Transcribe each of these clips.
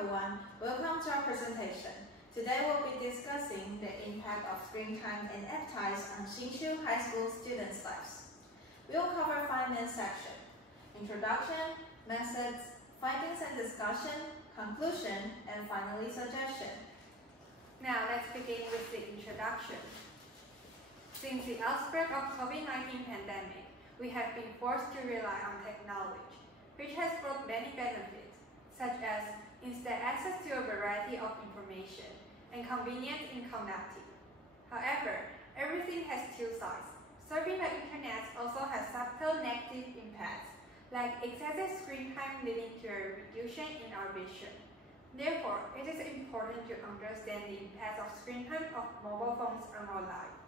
everyone, welcome to our presentation. Today we'll be discussing the impact of screen time and app ties on Hsinchu High School students' lives. We'll cover 5 main sections: introduction, methods, findings and discussion, conclusion, and finally suggestion. Now let's begin with the introduction. Since the outbreak of COVID-19 pandemic, we have been forced to rely on technology, which has brought many benefits, such as instant access to a variety of information and convenience in connecting. However, everything has two sides. Surfing the internet also has subtle negative impacts, like excessive screen time leading to a reduction in our vision. Therefore, it is important to understand the impact of screen time of mobile phones on our life.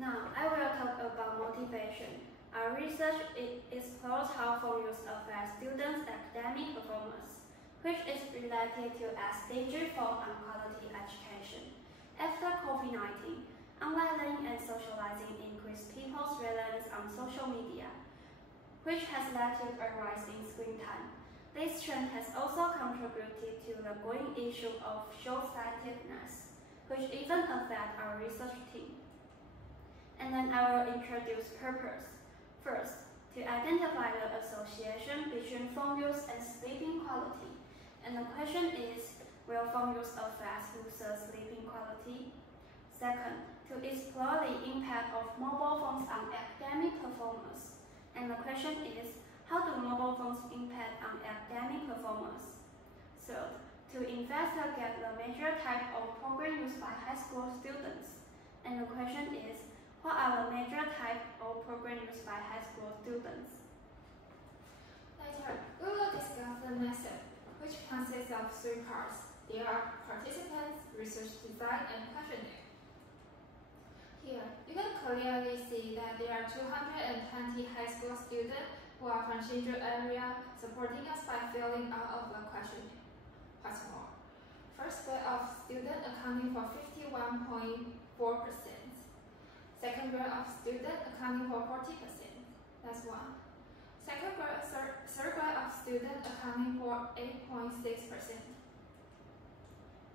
Now, I will talk about motivation. Our research explores how phone use affects students' academic performance, which is related to a danger for quality education. After COVID-19, online learning and socializing increased people's reliance on social media, which has led to a rise in screen time. This trend has also contributed to the growing issue of short-sightedness, which even affects our research team. And then I will introduce purpose. First, to identify the association between phone use and sleeping quality. And the question is, will phone use affect users' sleeping quality? Second, to explore the impact of mobile phones on academic performance. And the question is, how do mobile phones impact on academic performance? Third, to investigate the major type of program used by high school students. And the question is, what are the major types of programs used by high school students? Later, we will discuss the method, which consists of 3 parts. They are participants, research design, and questionnaire. Here, you can clearly see that there are 220 high school students who are from Hsinchu area supporting us by filling out of the questionnaire. What's more, first grade of student accounting for 51.4%. Second grade of student accounting for 40%. That's one. Second grade, third grade of student accounting for 8.6%.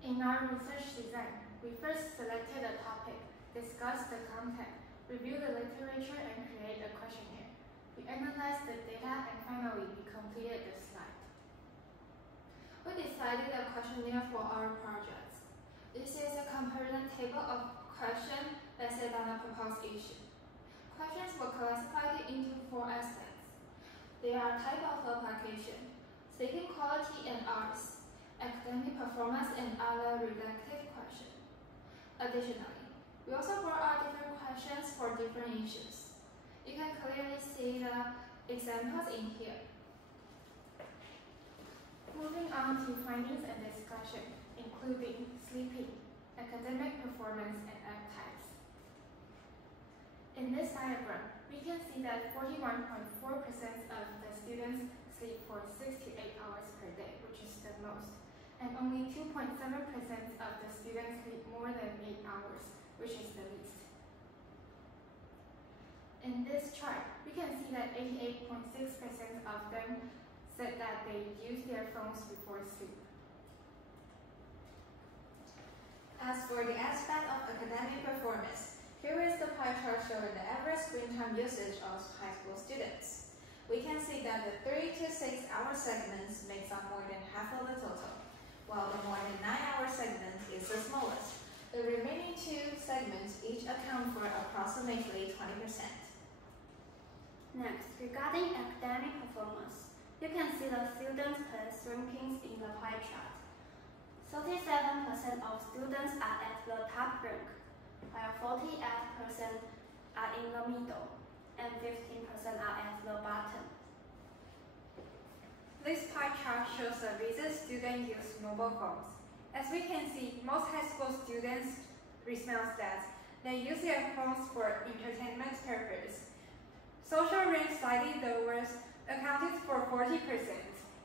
In our research design, we first selected a topic, discussed the content, reviewed the literature, and created a questionnaire. We analyzed the data, and finally, we completed the slide. We decided a questionnaire for our project. This is a comparison table of questions based on a proposed issue. Questions were classified into 4 aspects. They are type of application, sleeping quality and hours, academic performance, and other related questions. Additionally, we also brought out different questions for different issues. You can clearly see the examples in here. Moving on to findings and discussion, including sleeping, academic performance, and app types. In this diagram, we can see that 41.4% of the students sleep for 6 to 8 hours per day, which is the most, and only 2.7% of the students sleep more than 8 hours, which is the least. In this chart, we can see that 88.6% of them said that they use their phones before sleep. As for the aspect of academic performance, here is the pie chart showing the average screen time usage of high school students. We can see that the 3 to 6 hour segments makes up more than half of the total, while the more than 9 hour segment is the smallest. The remaining 2 segments each account for approximately 20%. Next, regarding academic performance, you can see the students' class rankings in the pie chart. 37% of students are at the top rank, while 48% are in the middle, and 15% are at the bottom. This pie chart shows the reasons students use mobile phones. As we can see, most high school students respond that they use their phones for entertainment purposes. Social rank slightly lower accounted for 40%,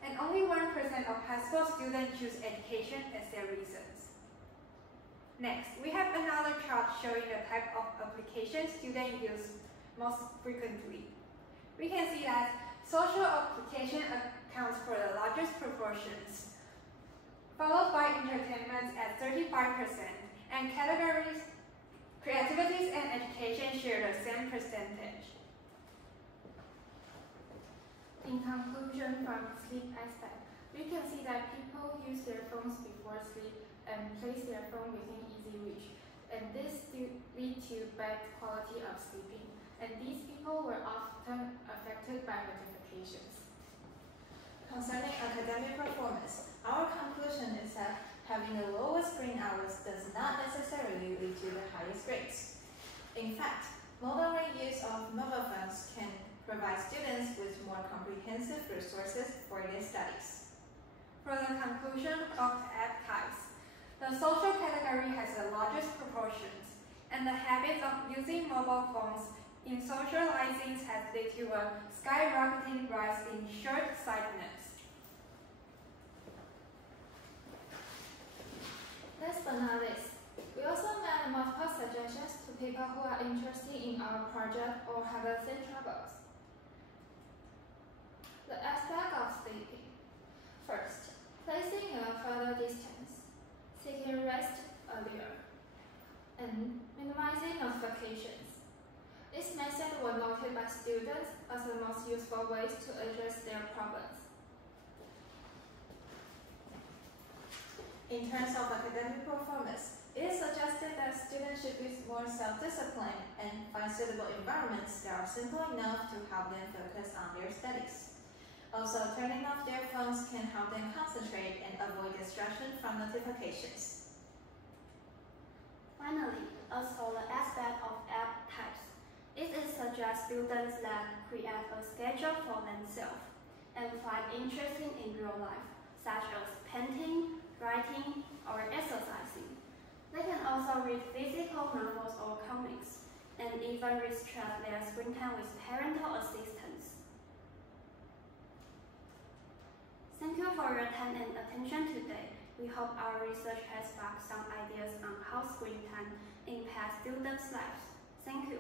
and only 1% of high school students choose education as their reasons. Next, we have another chart showing the type of applications students use most frequently. We can see that Social application accounts for the largest proportions, followed by entertainment at 35%, and categories, creativities and education share the same percentage. In conclusion, from sleep aspect, we can see that people use their phones before sleep and place their phone within easy reach, and this lead to bad quality of sleeping, and these people were often affected by notifications. Concerning academic performance, our conclusion is that having the lowest screen hours does not necessarily lead to the highest grades. In fact, moderate use of mobile phones can provide students with more comprehensive resources for their studies. For the conclusion of the app types, the social category has the largest proportions, and the habit of using mobile phones in socializing has led to a skyrocketing rise in short-sightedness. Last but not least, we also made multiple suggestions to people who are interested in our project or have the same troubles. The aspect of sleeping. First, placing a further distance, seeking rest earlier, and minimizing notifications. These methods were noted by students as the most useful ways to address their problems. In terms of academic performance, it is suggested that students should be more self-disciplined and find suitable environments that are simple enough to help them focus on their studies. Also, turning off their phones can help them concentrate and avoid distraction from notifications. Finally, as for the aspect of app types, it is suggest students that create a schedule for themselves and find interesting in real life, such as painting, writing, or exercising. They can also read physical novels or comics, and even restrict their screen time with parental assistance. Thank you for your time and attention today. We hope our research has sparked some ideas on how screen time impacts students' lives. Thank you.